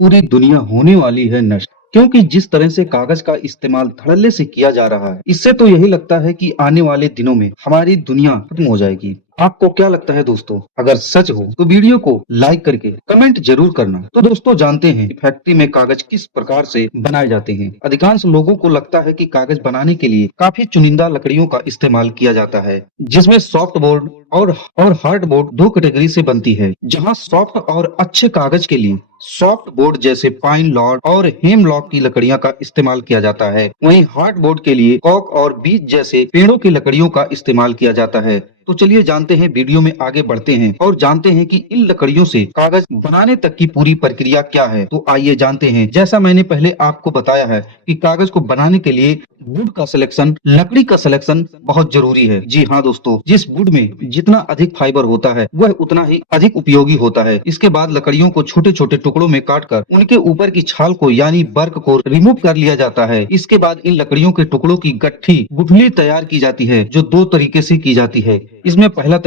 पूरी दुनिया होने वाली है नष्ट, क्योंकि जिस तरह से कागज का इस्तेमाल धड़ल्ले से किया जा रहा है, इससे तो यही लगता है कि आने वाले दिनों में हमारी दुनिया खत्म हो जाएगी। आपको क्या लगता है दोस्तों? अगर सच हो तो वीडियो को लाइक करके कमेंट जरूर करना। तो दोस्तों जानते हैं कि फैक्ट्री में कागज किस प्रकार से बनाए जाते हैं। अधिकांश लोगों को लगता है कि कागज बनाने के लिए काफी चुनिंदा लकड़ियों का इस्तेमाल किया जाता है, जिसमें सॉफ्ट बोर्ड और हार्ड बोर्ड दो कैटेगरी से बनती है। जहां सॉफ्ट और अच्छे कागज के लिए सॉफ्ट बोर्ड जैसे पाइन लॉग और हेमलॉक की लकड़ियां का इस्तेमाल किया जाता है, वहीं हार्ड बोर्ड के लिए कॉक और बीच जैसे पेड़ों की लकड़ियों का इस्तेमाल किया जाता है। तो चलिए जानते हैं, वीडियो में आगे बढ़ते हैं और जानते हैं कि इन लकड़ियों से कागज बनाने तक की पूरी प्रक्रिया क्या है। तो आइए जानते हैं। जैसा मैंने पहले आपको बताया है कि कागज को बनाने के लिए वुड का सिलेक्शन, लकड़ी का सिलेक्शन बहुत जरूरी है। जी हाँ दोस्तों, जिस वुड में जितना अधिक फाइबर होता है वह उतना ही अधिक उपयोगी होता है। इसके बाद लकड़ियों को छोटे छोटे टुकड़ों में काटकर उनके ऊपर की छाल को यानी बर्क को रिमूव कर लिया जाता है। इसके बाद इन लकड़ियों के टुकड़ों की गुठली तैयार की जाती है, जो दो तरीके से की जाती है। इसमें पहला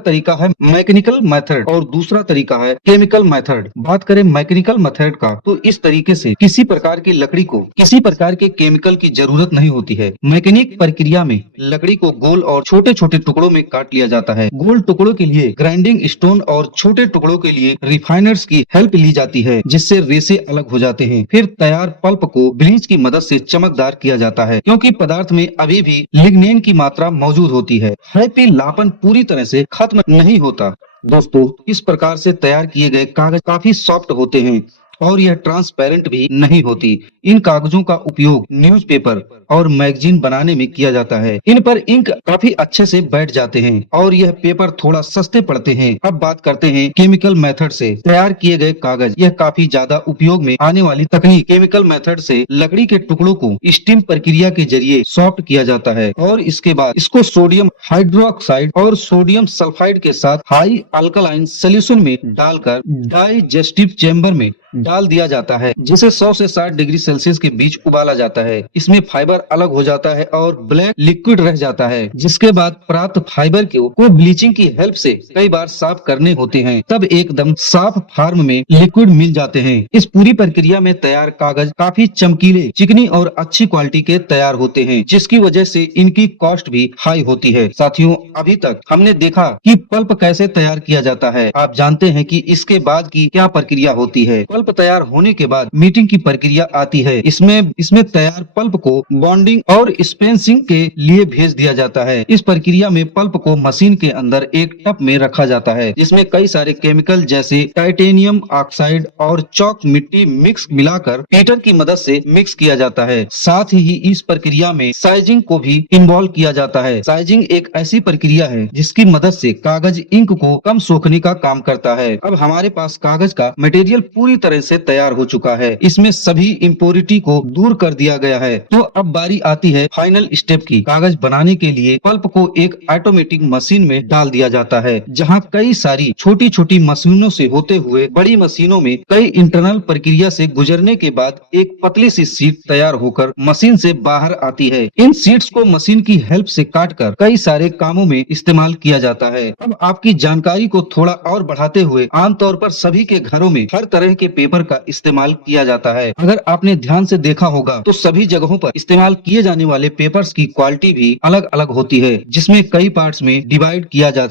तरीका है मैकेनिकल मेथड और दूसरा तरीका है केमिकल मेथड। बात करें मैकेनिकल मेथड का, तो इस तरीके से किसी प्रकार की लकड़ी को किसी प्रकार के केमिकल की जरूरत नहीं होती है। मैकेनिक प्रक्रिया में लकड़ी को गोल और छोटे छोटे टुकड़ों में काट लिया जाता है। गोल टुकड़ों के लिए ग्राइंडिंग स्टोन और छोटे टुकड़ों के लिए रिफाइनर्स की हेल्प ली जाती है, जिससे रेसे अलग हो जाते हैं। फिर तैयार पल्प को ब्लीच की मदद से चमकदार किया जाता है, क्योंकि पदार्थ में अभी भी लिग्निन की मात्रा मौजूद होती है। लापन पूरी तरह से खत्म नहीं होता। दोस्तों इस प्रकार से तैयार किए गए कागज काफी सॉफ्ट होते हैं और यह ट्रांसपेरेंट भी नहीं होती। इन कागजों का उपयोग न्यूज़पेपर और मैगजीन बनाने में किया जाता है। इन पर इंक काफी अच्छे से बैठ जाते हैं और यह पेपर थोड़ा सस्ते पड़ते हैं। अब बात करते हैं केमिकल मेथड से तैयार किए गए कागज। यह काफी ज्यादा उपयोग में आने वाली तकनीक। केमिकल मेथड से लकड़ी के टुकड़ों को स्टीम प्रक्रिया के जरिए सॉफ्ट किया जाता है और इसके बाद इसको सोडियम हाइड्रोक्साइड और सोडियम सल्फाइड के साथ हाई अल्कलाइन सोल्यूशन में डालकर डाइजेस्टिव चेंबर में डाल दिया जाता है, जिसे 100 से 60 डिग्री सेल्सियस के बीच उबाला जाता है। इसमें फाइबर अलग हो जाता है और ब्लैक लिक्विड रह जाता है, जिसके बाद प्राप्त फाइबर को ब्लीचिंग की हेल्प से कई बार साफ करने होते हैं। तब एकदम साफ फार्म में लिक्विड मिल जाते हैं। इस पूरी प्रक्रिया में तैयार कागज काफी चमकीले, चिकनी और अच्छी क्वालिटी के तैयार होते हैं, जिसकी वजह से इनकी कॉस्ट भी हाई होती है। साथियों, अभी तक हमने देखा कि पल्प कैसे तैयार किया जाता है। आप जानते हैं कि इसके बाद की क्या प्रक्रिया होती है। पल्प तैयार होने के बाद मीटिंग की प्रक्रिया आती है। इसमें तैयार पल्प को बॉन्डिंग और स्पेसिंग के लिए भेज दिया जाता है। इस प्रक्रिया में पल्प को मशीन के अंदर एक टब में रखा जाता है, जिसमें कई सारे केमिकल जैसे टाइटेनियम ऑक्साइड और चौक मिट्टी मिक्स मिलाकर हीटर की मदद से मिक्स किया जाता है। साथ ही इस प्रक्रिया में साइजिंग को भी इन्वॉल्व किया जाता है। साइजिंग एक ऐसी प्रक्रिया है जिसकी मदद से कागज इंक को कम सोखने का काम करता है। अब हमारे पास कागज का मटेरियल पूरी तरह से तैयार हो चुका है। इसमें सभी इम्प्योरिटी को दूर कर दिया गया है। तो अब बारी आती है फाइनल स्टेप की। कागज बनाने के लिए पल्प को एक ऑटोमेटिक मशीन में डाल दिया जाता है, जहां कई सारी छोटी छोटी मशीनों से होते हुए बड़ी मशीनों में कई इंटरनल प्रक्रिया से गुजरने के बाद एक पतली सी शीट तैयार होकर मशीन से बाहर आती है। इन शीट्स को मशीन की हेल्प से काटकर कई सारे कामों में इस्तेमाल किया जाता है। अब आपकी जानकारी को थोड़ा और बढ़ाते हुए, आमतौर पर सभी के घरों में हर तरह के पेपर का इस्तेमाल किया जाता है। अगर आपने ध्यान से देखा होगा तो सभी जगहों पर इस्तेमाल किए जाने वाले पेपर्स की क्वालिटी भी अलग अलग होती है, जिसमें कई पार्ट्स में डिवाइड किया जा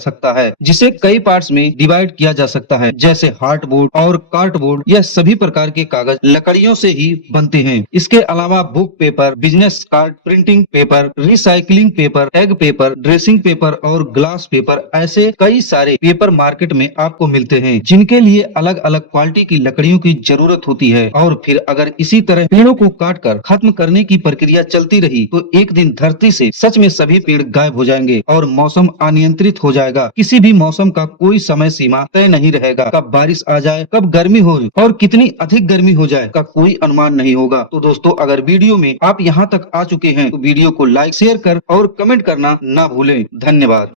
सकता है, जैसे हार्डबोर्ड और कार्डबोर्ड। यह सभी प्रकार के कागज लकड़ियों से ही बनते हैं। इसके अलावा book paper, business card, printing paper, recycling paper, egg paper, dressing paper और ग्लास पेपर, ऐसे कई सारे पेपर मार्केट में आपको मिलते हैं, जिनके लिए अलग अलग क्वालिटी की लकड़ियों की जरूरत होती है। और फिर अगर इसी तरह पेड़ों को काटकर खत्म करने की प्रक्रिया चलती रही तो एक दिन धरती से सच में सभी पेड़ गायब हो जाएंगे और मौसम अनियंत्रित हो जाएगा। किसी भी मौसम का कोई समय सीमा तय नहीं रहेगा। कब बारिश आ जाए, कब गर्मी हो और कितनी अधिक गर्मी हो जाए का कोई अनुमान नहीं होगा। तो दोस्तों, अगर वीडियो में आप यहाँ तक आ चुके हैं तो वीडियो को लाइक, शेयर कर और कमेंट करना ना भूलें। धन्यवाद।